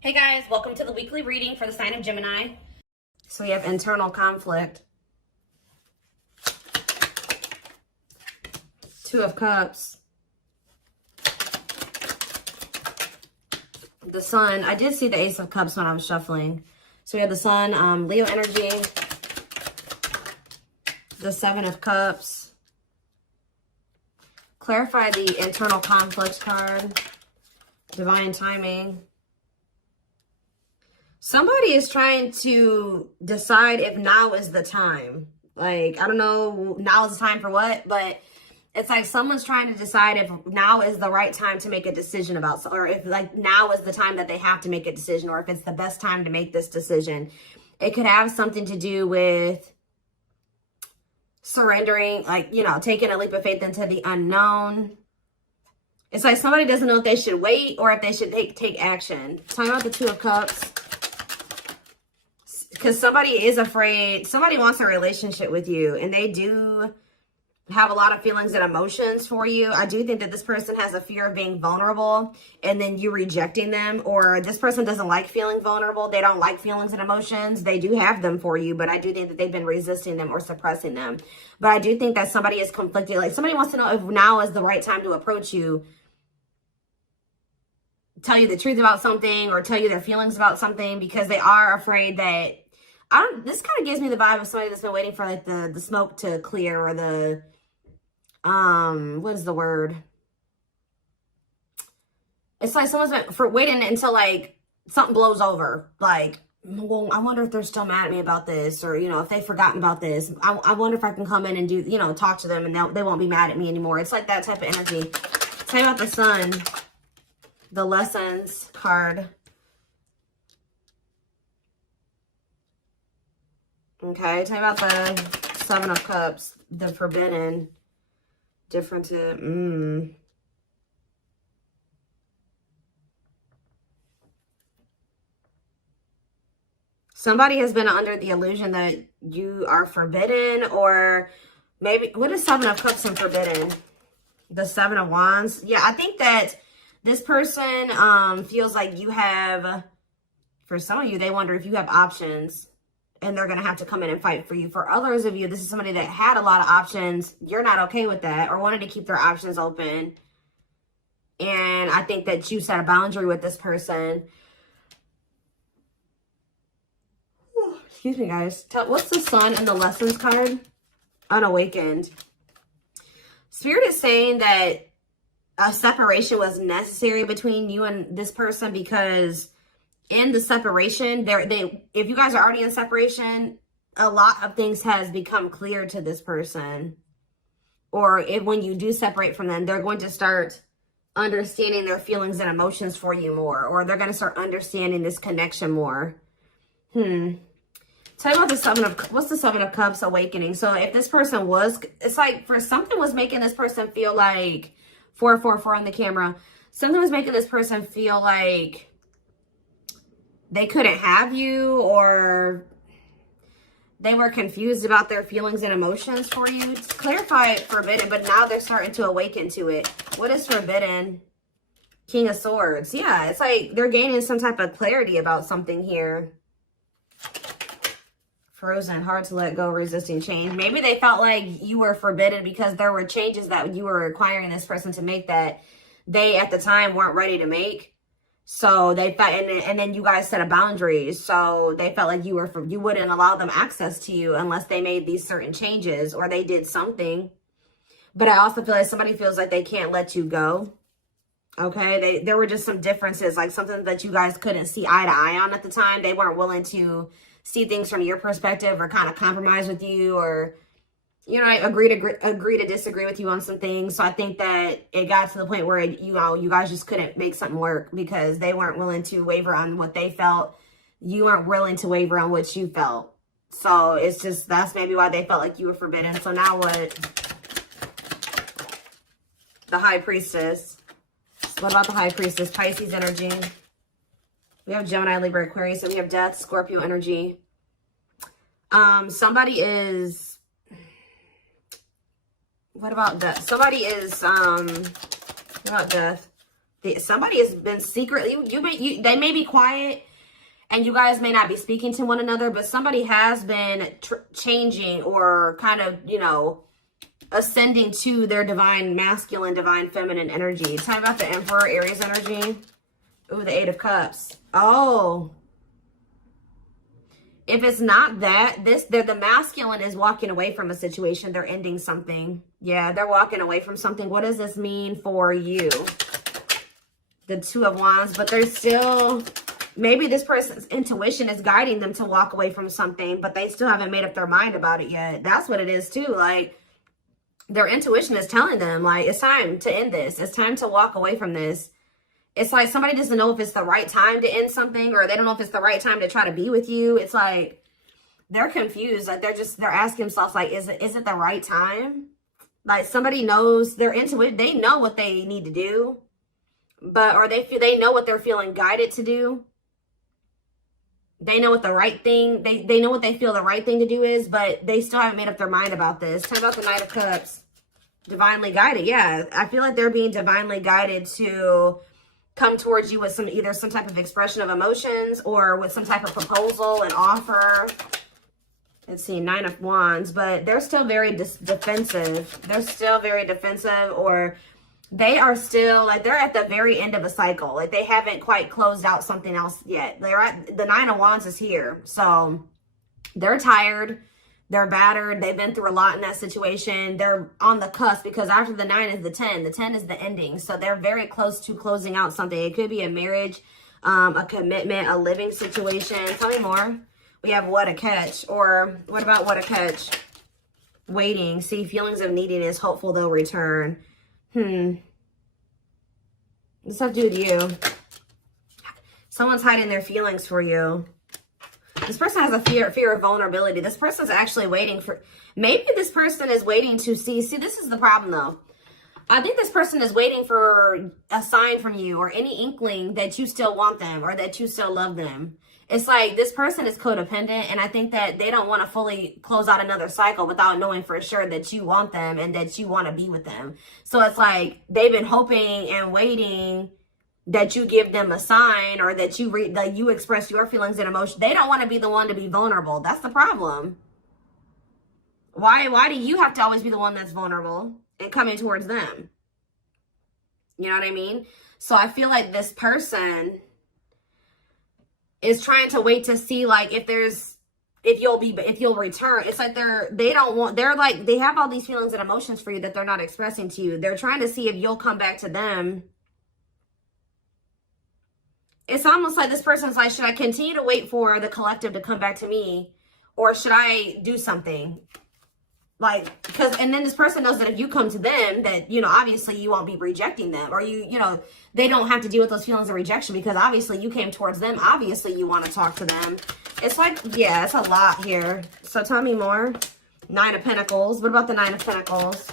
Hey guys, welcome to the weekly reading for the sign of Gemini. So we have internal conflict. Two of Cups. The Sun. I did see the Ace of Cups when I was shuffling. So we have the Sun, Leo energy. The Seven of Cups. Clarify the internal conflict card. Divine timing. Somebody is trying to decide if now is the time. Like, I don't know, now is the time for what, but it's like someone's trying to decide if now is the right time to make a decision about, or if like now is the time that they have to make a decision, or if it's the best time to make this decision. It could have something to do with surrendering, like, you know, taking a leap of faith into the unknown. It's like somebody doesn't know if they should wait or if they should take action. Talking about the Two of Cups. Because somebody is afraid, somebody wants a relationship with you, and they do have a lot of feelings and emotions for you. I do think that this person has a fear of being vulnerable and then you rejecting them, or this person doesn't like feeling vulnerable. They don't like feelings and emotions. They do have them for you, but I do think that they've been resisting them or suppressing them. But I do think that somebody is conflicted. Like somebody wants to know if now is the right time to approach you, tell you the truth about something, or tell you their feelings about something, because they are afraid that, this kind of gives me the vibe of somebody that's been waiting for like the smoke to clear, or the, what is the word? It's like someone's been waiting until like something blows over. Like, well, I wonder if they're still mad at me about this, or, you know, if they've forgotten about this. I wonder if I can come in and do, you know, talk to them and they won't be mad at me anymore. It's like that type of energy. Same about the Sun, the Lessons card. Okay, tell me about the Seven of Cups, the Forbidden, different to, Somebody has been under the illusion that you are forbidden, or maybe, what is Seven of Cups and Forbidden? The Seven of Wands. Yeah, I think that this person feels like you have, for some of you, they wonder if you have options. And they're going to have to come in and fight for you. For others of you, this is somebody that had a lot of options. You're not okay with that, or wanted to keep their options open. And I think that you set a boundary with this person. Excuse me, guys. What's the Sun and the Lessons card? Unawakened. Spirit is saying that a separation was necessary between you and this person, because in the separation, if you guys are already in separation, a lot of things has become clear to this person. Or when you do separate from them, they're going to start understanding their feelings and emotions for you more, or they're going to start understanding this connection more. Tell me about the Seven of, what's the Seven of Cups awakening? So if this person was, it's like for something was making this person feel like 444 on the camera. Something was making this person feel like they couldn't have you, or they were confused about their feelings and emotions for you. Clarify forbidden, but now they're starting to awaken to it. What is forbidden? King of Swords. Yeah, it's like they're gaining some type of clarity about something here. Frozen, hard to let go, resisting change. Maybe they felt like you were forbidden because there were changes that you were requiring this person to make that they at the time weren't ready to make. So they felt, and then you guys set a boundary. So they felt like you wouldn't allow them access to you unless they made these certain changes or they did something. But I also feel like somebody feels like they can't let you go. Okay, there were just some differences, like something that you guys couldn't see eye to eye on at the time. They weren't willing to see things from your perspective, or kind of compromise with you, or, you know, agree to disagree with you on some things. So I think that it got to the point where, you know, you guys just couldn't make something work because they weren't willing to waver on what they felt. You weren't willing to waver on what you felt. So it's just, that's maybe why they felt like you were forbidden. So now what? The High Priestess. What about the High Priestess? Pisces energy. We have Gemini, Libra, Aquarius, and we have Death, Scorpio energy. Somebody is, what about Death? Somebody is, what about Death? Somebody has been secretly, they may be quiet and you guys may not be speaking to one another, but somebody has been changing or kind of, you know, ascending to their divine masculine, divine feminine energy. Talking about the Emperor, Aries energy. Ooh, the Eight of Cups. Oh. If it's not that, the masculine is walking away from a situation. They're ending something. Yeah, they're walking away from something. What does this mean for you? The Two of Wands, but they're still, maybe this person's intuition is guiding them to walk away from something, but they still haven't made up their mind about it yet. That's what it is too. Like, their intuition is telling them, like, it's time to end this. It's time to walk away from this. It's like somebody doesn't know if it's the right time to end something, or they don't know if it's the right time to try to be with you. It's like they're confused. Like they're asking themselves, like, is it the right time? Like somebody knows, their intuition, they know what they need to do, but or they know what they're feeling guided to do. They know what the right thing, they know what they feel the right thing to do is, but they still haven't made up their mind about this. Talk about the Knight of Cups. Divinely guided. Yeah, I feel like they're being divinely guided to come towards you with either some type of expression of emotions or with some type of proposal and offer. Let's see, Nine of Wands, but they're still very defensive. They're still very defensive, or they are still like they're at the very end of a cycle. Like they haven't quite closed out something else yet. They're at the Nine of Wands is here. So they're tired. They're battered. They've been through a lot in that situation. They're on the cusp because after the 9 is the 10. The 10 is the ending. So they're very close to closing out something. It could be a marriage, a commitment, a living situation. Tell me more. We have What a Catch. Or what about What a Catch? Waiting. See, feelings of neediness. Hopeful they'll return. This have to do with you. Someone's hiding their feelings for you. This person has a fear of vulnerability. This person's actually waiting for, maybe this person is waiting to see this is the problem though. I think this person is waiting for a sign from you or any inkling that you still want them or that you still love them. It's like this person is codependent, and I think that they don't want to fully close out another cycle without knowing for sure that you want them and that you want to be with them. So it's like they've been hoping and waiting that you give them a sign or that you express your feelings and emotions. They don't want to be the one to be vulnerable. That's the problem. Why do you have to always be the one that's vulnerable and coming towards them? You know what I mean? So I feel like this person is trying to wait to see like if you'll return. It's like they have all these feelings and emotions for you that they're not expressing to you. They're trying to see if you'll come back to them. It's almost like this person's like, should I continue to wait for the collective to come back to me, or should I do something? Like, and then this person knows that if you come to them, that, you know, obviously you won't be rejecting them, or you know, they don't have to deal with those feelings of rejection because obviously you came towards them. Obviously you want to talk to them. It's like, yeah, it's a lot here. So tell me more. Nine of Pentacles. What about the Nine of Pentacles?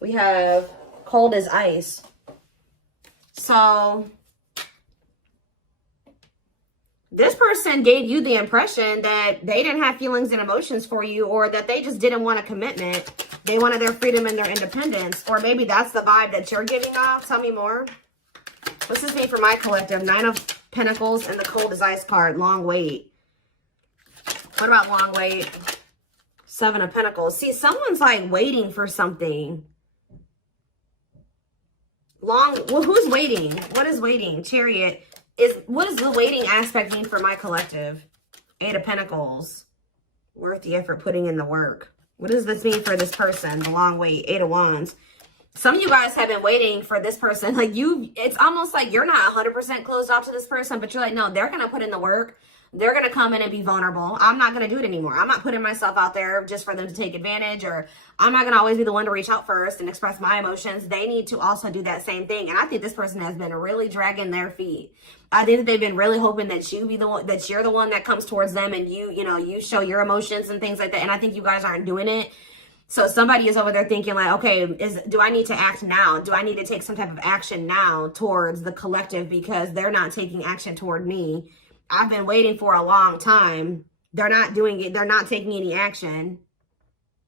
We have cold as ice. So this person gave you the impression that they didn't have feelings and emotions for you, or that they just didn't want a commitment. They wanted their freedom and their independence. Or maybe that's the vibe that you're giving off. Tell me more. What's this mean for my collective? Nine of Pentacles and the cold as ice card. Long wait. What about long wait? Seven of Pentacles. See, someone's like waiting for something. Well, who's waiting? What is waiting? Chariot. What does the waiting aspect mean for my collective? Eight of Pentacles. Worth the effort, putting in the work. What does this mean for this person? The long wait. Eight of Wands. Some of you guys have been waiting for this person. Like it's almost like you're not 100% closed off to this person, but you're like, no, they're going to put in the work. They're going to come in and be vulnerable. I'm not going to do it anymore. I'm not putting myself out there just for them to take advantage, or I'm not going to always be the one to reach out first and express my emotions. They need to also do that same thing. And I think this person has been really dragging their feet. I think that they've been really hoping that you're the one that comes towards them and you show your emotions and things like that. And I think you guys aren't doing it. So somebody is over there thinking like, okay, do I need to act now? Do I need to take some type of action now towards the collective because they're not taking action toward me? I've been waiting for a long time. They're not doing it. They're not taking any action.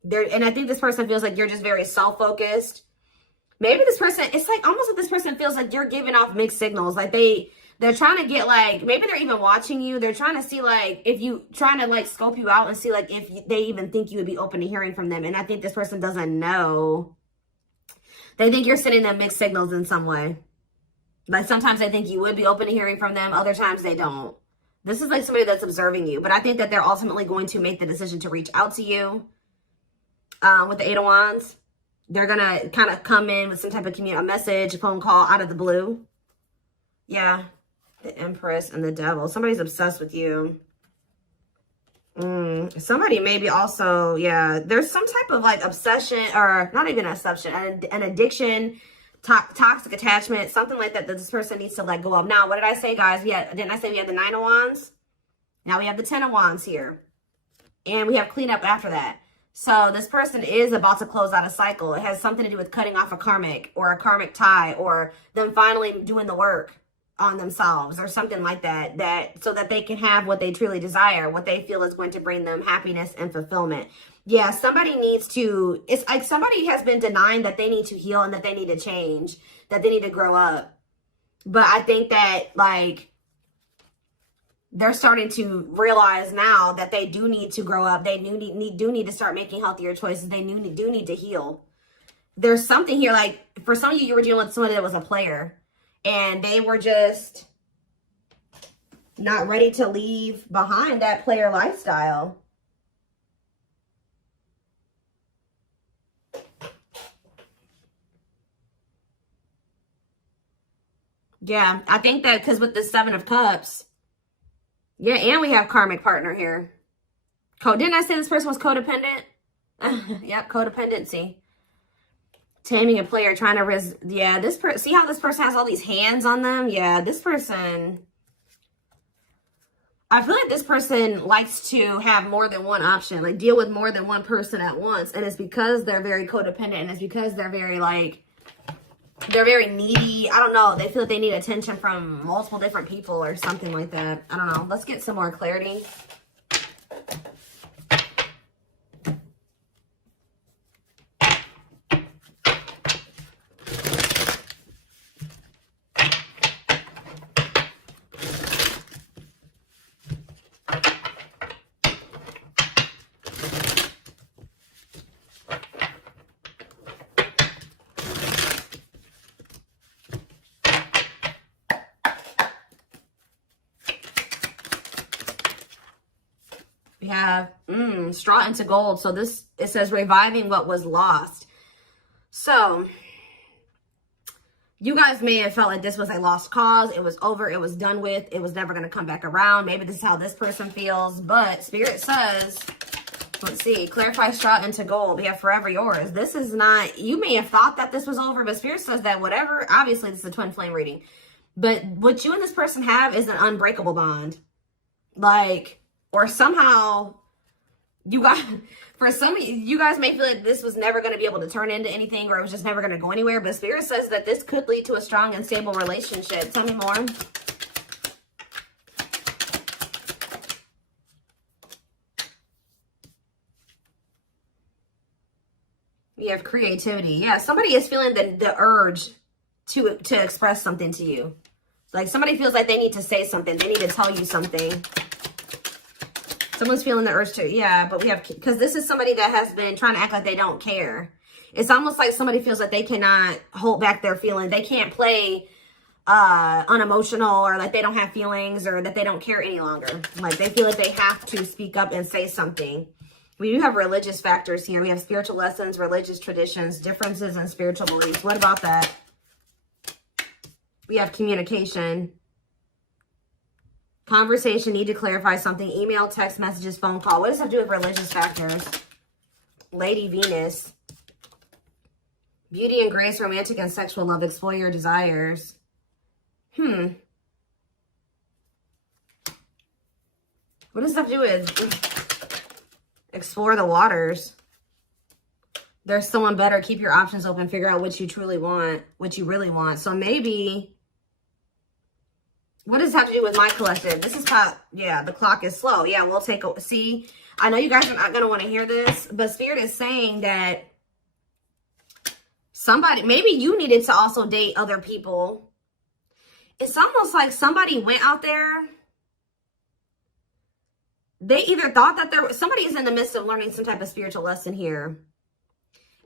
And I think this person feels like you're just very self-focused. Maybe this person, it's like almost like this person feels like you're giving off mixed signals. Like they're trying to get like, maybe they're even watching you. They're trying to see like, if you, trying to like scope you out and see like if they even think you would be open to hearing from them. And I think this person doesn't know. They think you're sending them mixed signals in some way. Like sometimes they think you would be open to hearing from them. Other times they don't. This is like somebody that's observing you. But I think that they're ultimately going to make the decision to reach out to you. With the Eight of Wands. They're going to kind of come in with some type of a message, a phone call out of the blue. Yeah. The Empress and the Devil. Somebody's obsessed with you. Somebody maybe also, yeah. There's some type of like obsession, or not even an obsession, an addiction, toxic attachment, something like that this person needs to let go of. Now, what did I say, guys? Didn't I say we had the Nine of Wands? Now we have the Ten of Wands here. And we have cleanup after that. So this person is about to close out a cycle. It has something to do with cutting off a karmic or a karmic tie, or them finally doing the work on themselves or something like that, so that they can have what they truly desire, what they feel is going to bring them happiness and fulfillment. Yeah, somebody needs to, it's like somebody has been denying that they need to heal and that they need to change, that they need to grow up. But I think that like, they're starting to realize now that they do need to grow up. They do need to start making healthier choices. They do need to heal. There's something here, like for some of you were dealing with somebody that was a player and they were just not ready to leave behind that player lifestyle. Yeah, I think that because with the Seven of Cups, yeah, and we have karmic partner here. Didn't I say this person was codependent? Yep, codependency. Taming a player, trying to yeah, this person, see how this person has all these hands on them? Yeah, this person, I feel like this person likes to have more than one option, like deal with more than one person at once. And it's because they're very codependent, and it's because they're very like, they're very needy. I don't know. They feel like they need attention from multiple different people or something like that. I don't know. Let's get some more clarity. We have straw into gold. So this, it says reviving what was lost. So you guys may have felt like this was a lost cause. It was over. It was done with. It was never going to come back around. Maybe this is how this person feels. But Spirit says, let's see, clarify straw into gold. We have forever yours. This is not, you may have thought that this was over, but Spirit says that whatever, obviously this is a twin flame reading. But what you and this person have is an unbreakable bond. Like, or somehow you guys, for some of you guys may feel like this was never going to be able to turn into anything, or it was just never going to go anywhere. But Spirit says that this could lead to a strong and stable relationship. Tell me more. We have creativity. Yeah, somebody is feeling the urge to express something to you. Like somebody feels like they need to say something. They need to tell you something. Someone's feeling the urge to, yeah, but we have, because this is somebody that has been trying to act like they don't care. It's almost like somebody feels like they cannot hold back their feelings. They can't play unemotional, or like they don't have feelings, or that they don't care any longer. Like they feel like they have to speak up and say something. We do have religious factors here. We have spiritual lessons, religious traditions, differences in spiritual beliefs. What about that? We have communication. Conversation, need to clarify something. Email, text messages, phone call. What does that do with religious factors? Lady Venus. Beauty and grace, romantic and sexual love. Explore your desires. What does that have to do with? Explore the waters. There's someone better. Keep your options open. Figure out what you truly want. What you really want. So maybe... what does this have to do with my collective? This is how, yeah, the clock is slow. Yeah, we'll take a, see, I know you guys are not going to want to hear this, but Spirit is saying that Somebody, maybe you needed to also date other people. It's almost like somebody went out there. They either thought that somebody is in the midst of learning some type of spiritual lesson here.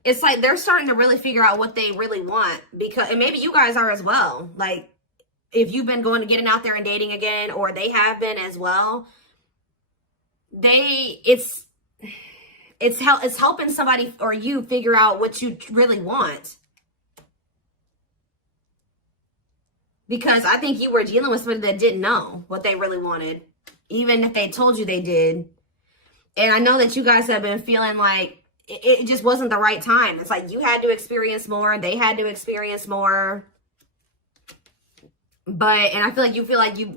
It's like they're starting to really figure out what they really want, because, and maybe you guys are as well. Like, if you've been getting out there and dating again, or they have been as well, it's helping somebody or you figure out what you really want. Because I think you were dealing with somebody that didn't know what they really wanted, even if they told you they did. And I know that you guys have been feeling like it just wasn't the right time. It's like you had to experience more, they had to experience more. And I feel like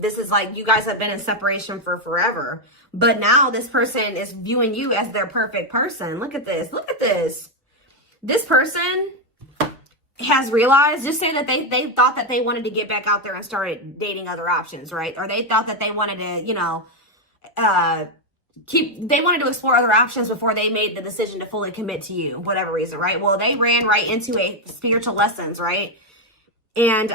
this is like you guys have been in separation for forever. But now this person is viewing you as their perfect person. Look at this. Look at this. This person has realized, just say that they thought that they wanted to get back out there and started dating other options, right? Or they thought that they wanted to, you know, they wanted to explore other options before they made the decision to fully commit to you, whatever reason, right? Well, they ran right into a spiritual lessons, right? And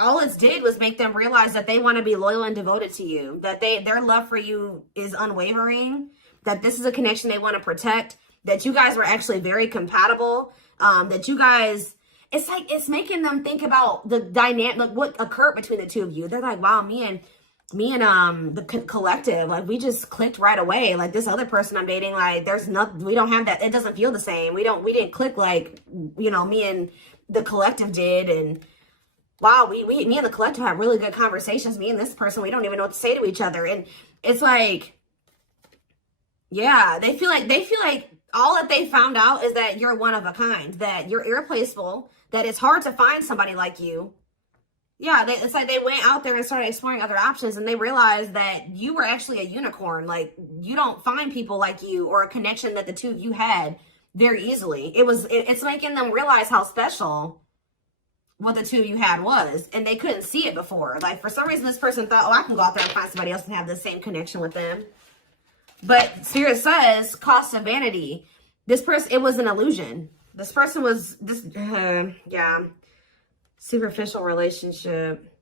all it did was make them realize that they want to be loyal and devoted to you, that their love for you is unwavering, that this is a connection they want to protect, that you guys were actually very compatible, that you guys, it's like, it's making them think about the dynamic, like what occurred between the two of you. They're like, wow, me and the collective, like we just clicked right away. Like this other person I'm dating, like there's nothing, we don't have that. It doesn't feel the same. We didn't click like, you know, me and the collective did. And wow, me and the collective have really good conversations. Me and this person, we don't even know what to say to each other. And it's like, yeah, they feel like all that they found out is that you're one of a kind, that you're irreplaceable, that it's hard to find somebody like you. Yeah, it's like they went out there and started exploring other options, and they realized that you were actually a unicorn. Like, you don't find people like you or a connection that the two of you had very easily. It's making them realize how special what the two of you had was, and they couldn't see it before. Like, for some reason, this person thought, oh, I can go out there and find somebody else and have the same connection with them. But Spirit says, cost of vanity. This person, it was an illusion. This person was, yeah, superficial relationship.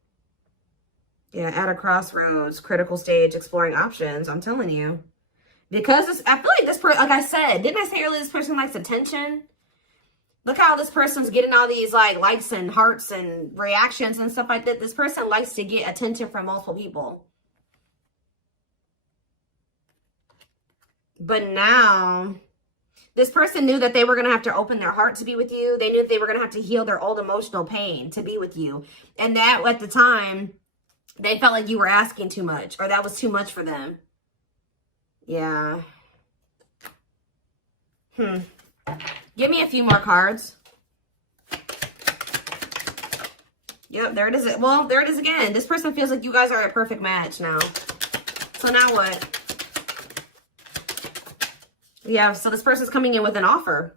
Yeah, at a crossroads, critical stage, exploring options. I'm telling you. Because I feel like this person, like I said, didn't I say earlier this person likes attention? Look how this person's getting all these like likes and hearts and reactions and stuff like that. This person likes to get attention from multiple people. But now, this person knew that they were going to have to open their heart to be with you. They knew that they were going to have to heal their old emotional pain to be with you. And that, at the time, they felt like you were asking too much, or that was too much for them. Yeah. Give me a few more cards. Yep, there it is. Well, there it is again. This person feels like you guys are a perfect match now. So now what? Yeah, so this person's coming in with an offer.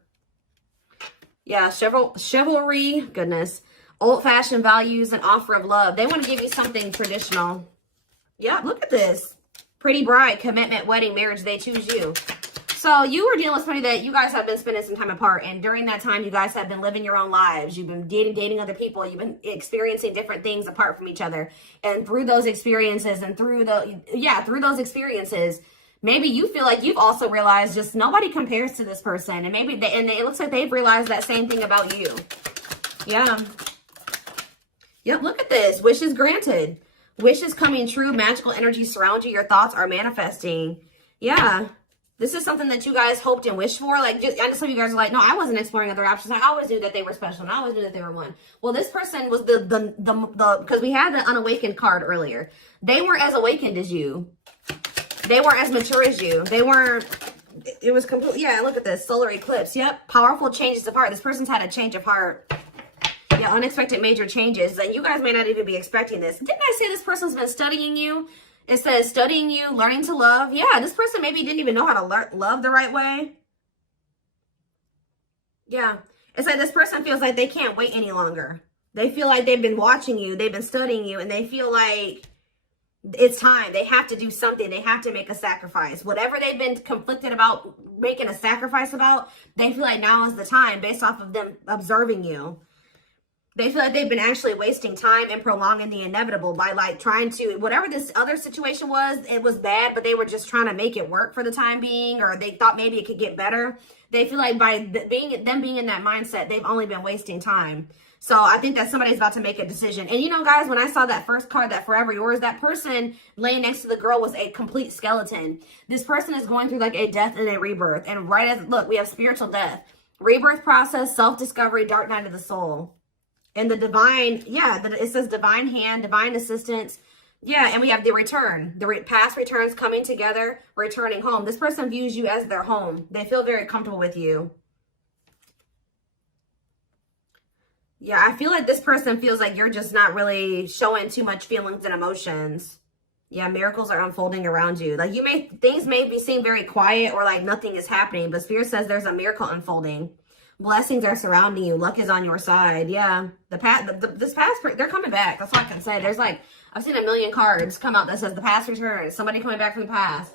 Yeah, chivalry, goodness. Old-fashioned values and offer of love. They want to give you something traditional. Yeah, look at this. Pretty bride, commitment, wedding, marriage, they choose you. So you were dealing with somebody that you guys have been spending some time apart. And during that time, you guys have been living your own lives. You've been dating other people. You've been experiencing different things apart from each other. And through those experiences through those experiences, maybe you feel like you've also realized just nobody compares to this person. And maybe it looks like they've realized that same thing about you. Yeah. Yep, look at this. Wishes granted. Wishes coming true. Magical energy surround you. Your thoughts are manifesting. Yeah. This is something that you guys hoped and wished for. Like, I know some of you guys are like, no, I wasn't exploring other options. I always knew that they were special, and I always knew that they were one. Well, this person was because we had the unawakened card earlier. They weren't as awakened as you. They weren't as mature as you. They weren't, it was complete. Yeah, look at this. Solar eclipse. Yep. Powerful changes of heart. This person's had a change of heart. Yeah, unexpected major changes. And you guys may not even be expecting this. Didn't I say this person's been studying you? It says studying you, learning to love. Yeah, this person maybe didn't even know how to love the right way. Yeah. It's like this person feels like they can't wait any longer. They feel like they've been watching you. They've been studying you. And they feel like It's time. They have to do something. They have to make a sacrifice. Whatever they've been conflicted about making a sacrifice about, they feel like now is the time based off of them observing you. They feel like they've been actually wasting time and prolonging the inevitable by like trying to, whatever this other situation was, it was bad, but they were just trying to make it work for the time being, or they thought maybe it could get better. They feel like by being in that mindset, they've only been wasting time. So I think that somebody's about to make a decision. And you know, guys, when I saw that first card, that Forever Yours, that person laying next to the girl was a complete skeleton. This person is going through like a death and a rebirth. And right as, look, we have spiritual death, rebirth process, self-discovery, dark night of the soul. And the divine, yeah, it says divine hand, divine assistance. Yeah, and we have the return. The past returns coming together, returning home. This person views you as their home. They feel very comfortable with you. Yeah, I feel like this person feels like you're just not really showing too much feelings and emotions. Yeah, miracles are unfolding around you. Like things may seem very quiet or like nothing is happening, but Spirit says there's a miracle unfolding. Blessings are surrounding you. Luck is on your side. Yeah, this past, they're coming back. That's all I can say. There's like, I've seen a million cards come out that says the past returns. Somebody coming back from the past.